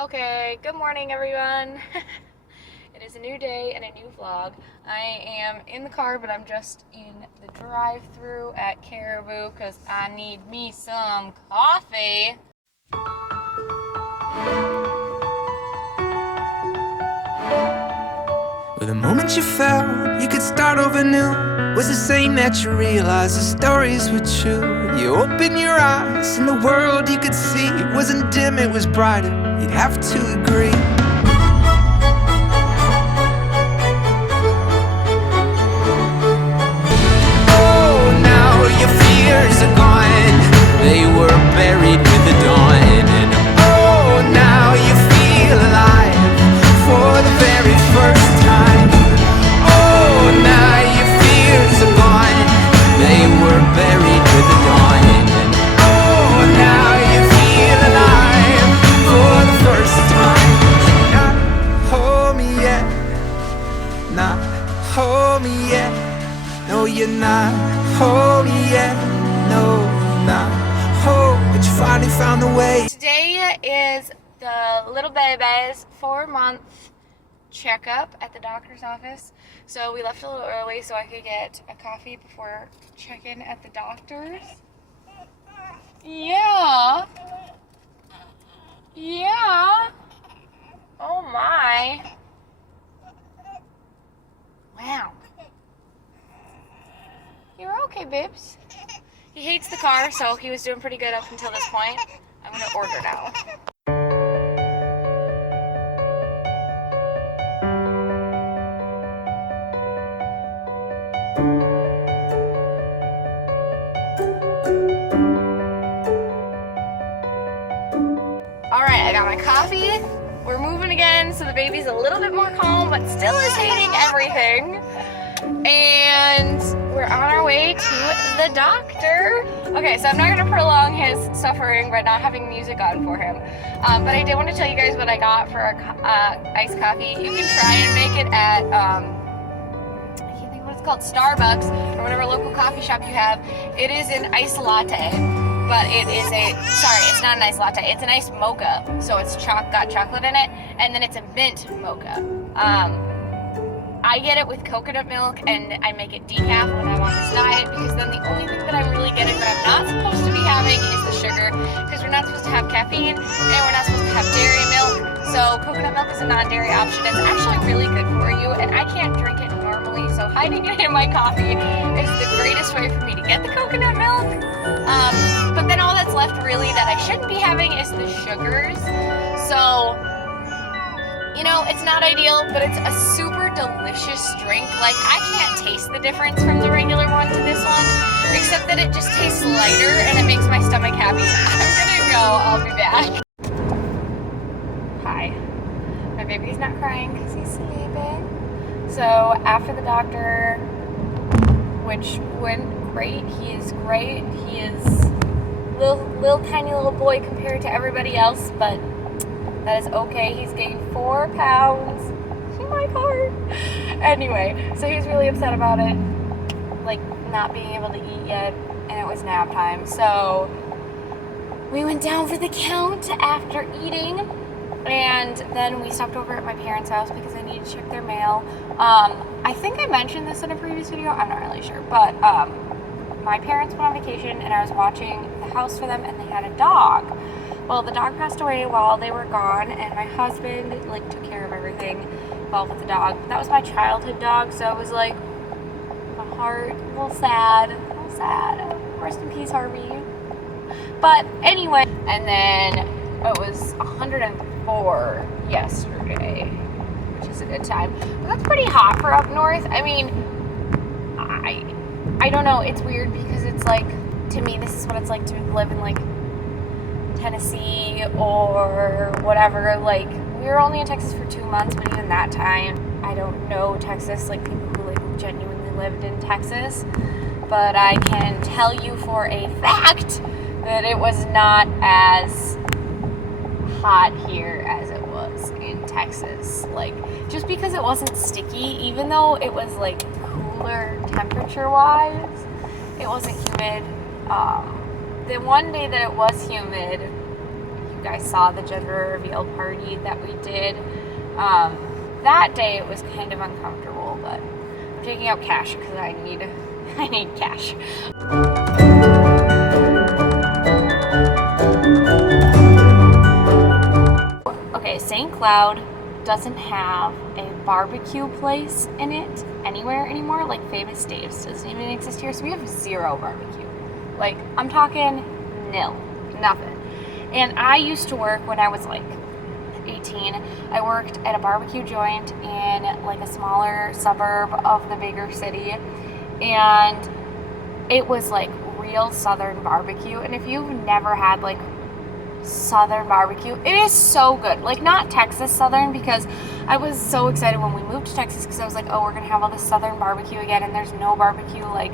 Okay, good morning everyone. It is a new day and a new vlog. I am in the car, but I'm just in the drive-thru at Caribou because I need me some coffee. Well, the moment you felt you could start over new was the same that you realized the stories were true. You opened your eyes and the world you could see wasn't dim, it was brighter. You'd have to agree. Oh, now your fears are gone. They were buried with the dawn. And oh, now you feel alive for the very first time. Oh, now your fears are gone. They were buried with the dawn. And oh, now you feel alive for the first time. You're not home yet. Not home yet. No, you're not home yet. No, not home. But you finally found the way. Today is the little baby's 4-month checkup at the doctor's office. So we left a little early so I could get a coffee before check-in at the doctor's. Yeah. Yeah. Oh my. Wow. You're okay, Bibbs. He hates the car, so he was doing pretty good up until this point. I'm gonna order now. Alright, I got my coffee. We're moving again, so the baby's a little bit more calm, but still is hating everything. And we're on our way to the doctor. Okay, so I'm not gonna prolong his suffering by not having music on for him. But I did want to tell you guys what I got for iced coffee. You can try and make it at, I can't think of what it's called, Starbucks, or whatever local coffee shop you have. It is an iced latte, but it is it's not an iced latte, it's an iced mocha. So it's got chocolate in it, and then it's a mint mocha. I get it with coconut milk, and I make it decaf when I'm on this diet, because then the only thing that I'm really getting that I'm not supposed to be having is the sugar, because we're not supposed to have caffeine, and we're not supposed to have dairy milk. So coconut milk is a non-dairy option. It's actually really good for you, and I can't drink it normally, so hiding it in my coffee is the greatest way for me to get the coconut milk. But then all that's left really that I shouldn't be having is the sugars. So, you know, it's not ideal, but it's a super delicious drink. Like, I can't taste the difference from the regular one to this one, except that it just tastes lighter and it makes my stomach happy. I'm gonna go, I'll be back. Hi. My baby's not crying because he's sleeping. So after the doctor, which went great, he is great. He is little tiny little boy compared to everybody else, but that is okay. He's gained 4 pounds. Oh my heart. Anyway, so he was really upset about it, like not being able to eat yet, and it was nap time. So we went down for the count after eating, and then we stopped over at my parents' house because I needed to check their mail. I think I mentioned this in a previous video. I'm not really sure, but my parents went on vacation, and I was watching the house for them, and they had a dog. Well, the dog passed away while they were gone, and my husband took care of everything involved with the dog. That was my childhood dog, so it was like my heart, a little sad, Rest in peace, Harvey. But anyway, and then it was 104 yesterday, which is a good time. But that's pretty hot for up north. I mean, I don't know. It's weird because it's like, to me, this is what it's like to live in Tennessee or whatever. Like, we were only in Texas for 2 months, but even that time, I don't know Texas, people who genuinely lived in Texas, but I can tell you for a fact that it was not as hot here as it was in Texas. Just because it wasn't sticky, even though it was cooler temperature wise, it wasn't humid. The one day that it was humid, you guys saw the gender reveal party that we did. That day it was kind of uncomfortable, but I'm taking out cash because I need cash. Okay, St. Cloud doesn't have a barbecue place in it anywhere anymore. Like Famous Dave's doesn't even exist here, so we have zero barbecue. Like, I'm talking nil, nothing. And I used to work when I was like 18. I worked at a barbecue joint in like a smaller suburb of the bigger city, and it was like real Southern barbecue. And if you've never had like Southern barbecue, it is so good. Like, not Texas Southern, because I was so excited when we moved to Texas because I was like, oh, we're gonna have all this Southern barbecue again, and there's no barbecue, like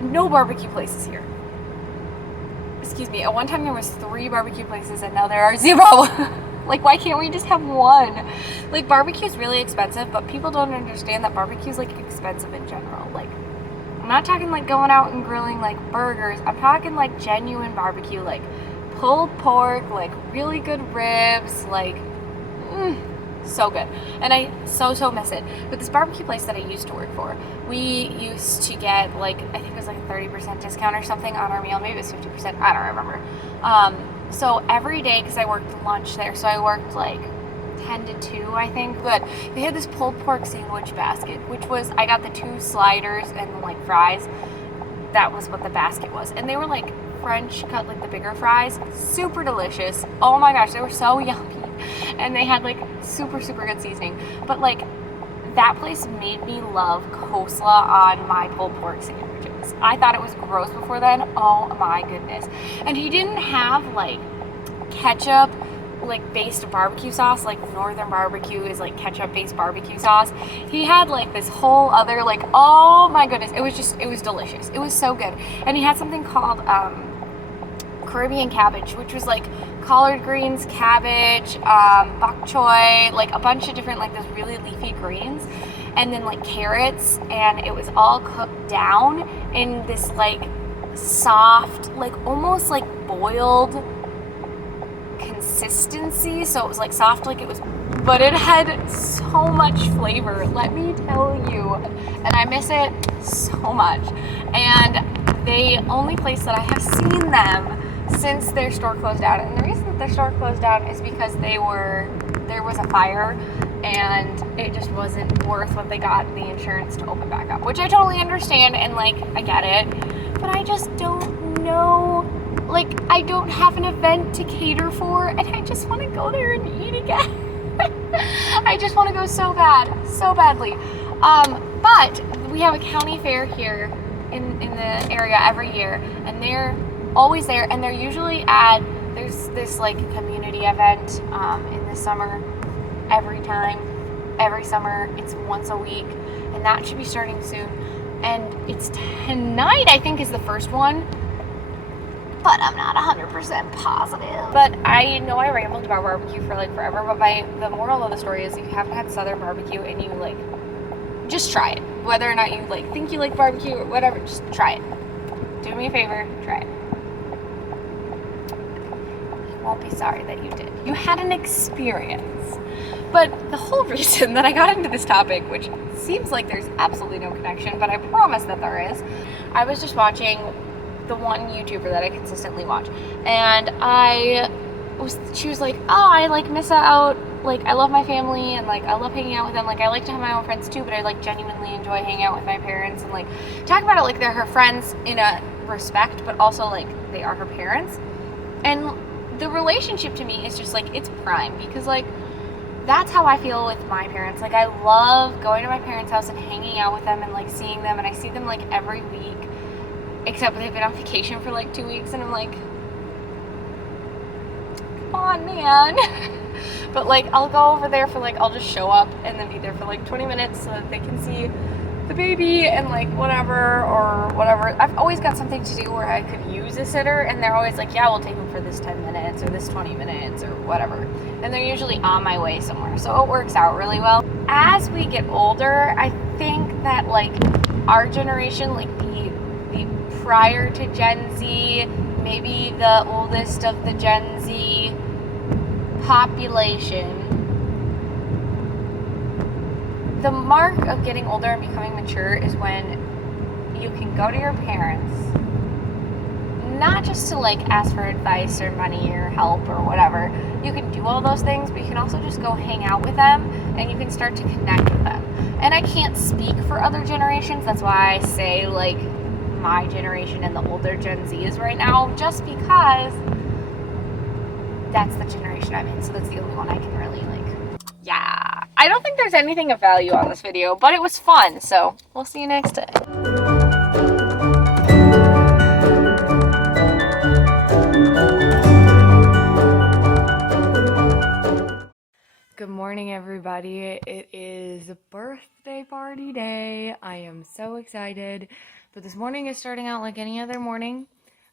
no barbecue places here. Excuse me, at one time there was 3 barbecue places and now there are 0. Like, why can't we just have one? Like, barbecue is really expensive, but people don't understand that barbecue is like expensive in general. Like, I'm not talking like going out and grilling like burgers. I'm talking like genuine barbecue, like pulled pork, like really good ribs, like so good. And I so miss it. But this barbecue place that I used to work for, we used to get like, I think it was like a 30% discount or something on our meal. Maybe it was 50%, I don't remember. So every day, because I worked lunch there, so I worked like 10 to 2, I think. But they had this pulled pork sandwich basket, which was, I got the 2 sliders and like fries. That was what the basket was. And they were like French cut, like the bigger fries. Super delicious. Oh my gosh, they were so yummy. And they had like super good seasoning. But like, that place made me love coleslaw on my pulled pork sandwiches. I thought it was gross before then. Oh my goodness. And he didn't have like ketchup like based barbecue sauce, like Northern barbecue is like ketchup based barbecue sauce. He had like this whole other, like, oh my goodness, it was delicious. It was so good. And he had something called Caribbean cabbage, which was like collard greens, cabbage, bok choy, like a bunch of different like those really leafy greens, and then like carrots, and it was all cooked down in this like soft, like almost like boiled consistency. So it was like soft, like it was, but it had so much flavor, let me tell you. And I miss it so much. And the only place that I have seen them since their store closed down, and the reason that their store closed down is because there was a fire and it just wasn't worth what they got in the insurance to open back up, which I totally understand, and like I get it, but I just don't know, like I don't have an event to cater for, and I just want to go there and eat again. I just want to go so badly. But we have a county fair here in the area every year, and they're always there, and they're usually there's this like community event in the summer every summer. It's once a week, and that should be starting soon, and it's tonight, I think, is the first one, but I'm not 100% positive. But I know I rambled about barbecue for like forever, but the moral of the story is if you haven't had Southern barbecue and you like, just try it. Whether or not you like think you like barbecue or whatever, just try it. Do me a favor, try it. You won't be sorry that you did. You had an experience. But the whole reason that I got into this topic, which seems like there's absolutely no connection, but I promise that there is, I was just watching the one YouTuber that I consistently watch, and she was like, oh, I like miss out, like I love my family, and like I love hanging out with them, like I like to have my own friends too, but I like genuinely enjoy hanging out with my parents, and like talk about it like they're her friends in a respect, but also like they are her parents. And the relationship to me is just like, it's prime, because like that's how I feel with my parents. Like I love going to my parents' house and hanging out with them and like seeing them, and I see them like every week, except they've been on vacation for like 2 weeks, and I'm like, come on, man. But like I'll go over there for like, I'll just show up and then be there for like 20 minutes so that they can see the baby and like whatever. I've always got something to do where I could use a sitter, and they're always like, yeah, we'll take them for this 10 minutes or this 20 minutes or whatever. And they're usually on my way somewhere, so it works out really well. As we get older, I think that like our generation, like the prior to Gen Z, maybe the oldest of the Gen Z population, the mark of getting older and becoming mature is when you can go to your parents, not just to like ask for advice or money or help or whatever. You can do all those things, but you can also just go hang out with them and you can start to connect with them. And I can't speak for other generations. That's why I say like my generation and the older Gen Z is right now, just because that's the generation I'm in. So that's the only one I can really like, yeah. I don't think there's anything of value on this video, but it was fun. So we'll see you next time. Good morning, everybody. It is birthday party day. I am so excited. But this morning is starting out like any other morning.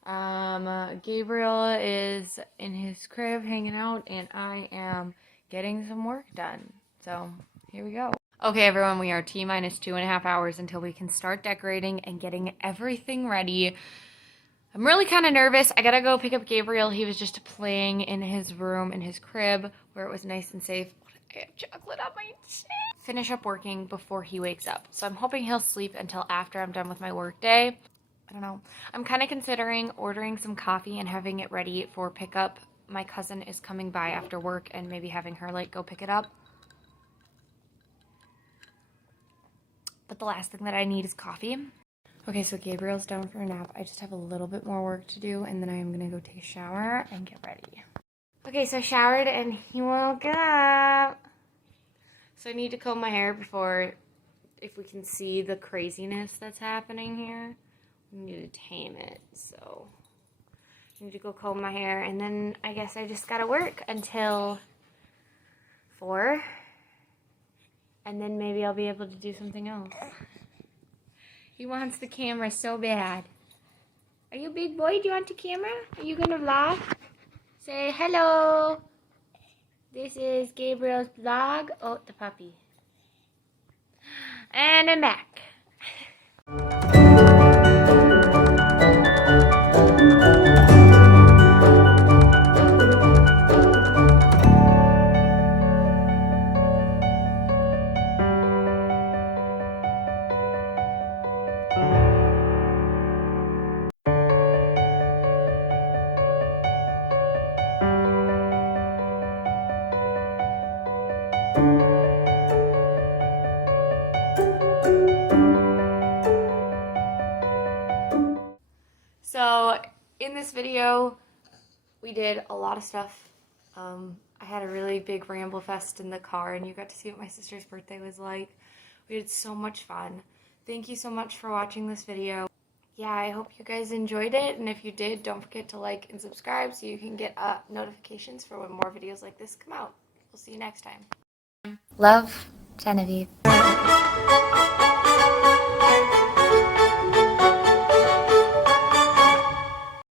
Gabriel is in his crib hanging out, and I am getting some work done. So here we go. Okay, everyone, we are T-minus 2.5 hours until we can start decorating and getting everything ready. I'm really kind of nervous. I gotta go pick up Gabriel. He was just playing in his room, in his crib, where it was nice and safe. I have chocolate on my chin. Finish up working before he wakes up. So I'm hoping he'll sleep until after I'm done with my work day. I don't know. I'm kind of considering ordering some coffee and having it ready for pickup. My cousin is coming by after work and maybe having her like go pick it up. But the last thing that I need is coffee. Okay, so Gabriel's down for a nap. I just have a little bit more work to do, and then I am going to go take a shower and get ready. Okay, so I showered, and he woke up. So I need to comb my hair before, if we can see the craziness that's happening here, we need to tame it. So I need to go comb my hair, and then I guess I just got to work until 4, and then maybe I'll be able to do something else. He wants the camera so bad. Are you a big boy? Do you want the camera? Are you gonna vlog? Say hello. This is Gabriel's vlog. Oh, the puppy. And I'm back. So in this video, we did a lot of stuff. I had a really big ramble fest in the car, and you got to see what my sister's birthday was like. We had so much fun. Thank you so much for watching this video. Yeah, I hope you guys enjoyed it, and if you did, don't forget to like and subscribe so you can get notifications for when more videos like this come out. We'll see you next time. Love, Genevieve.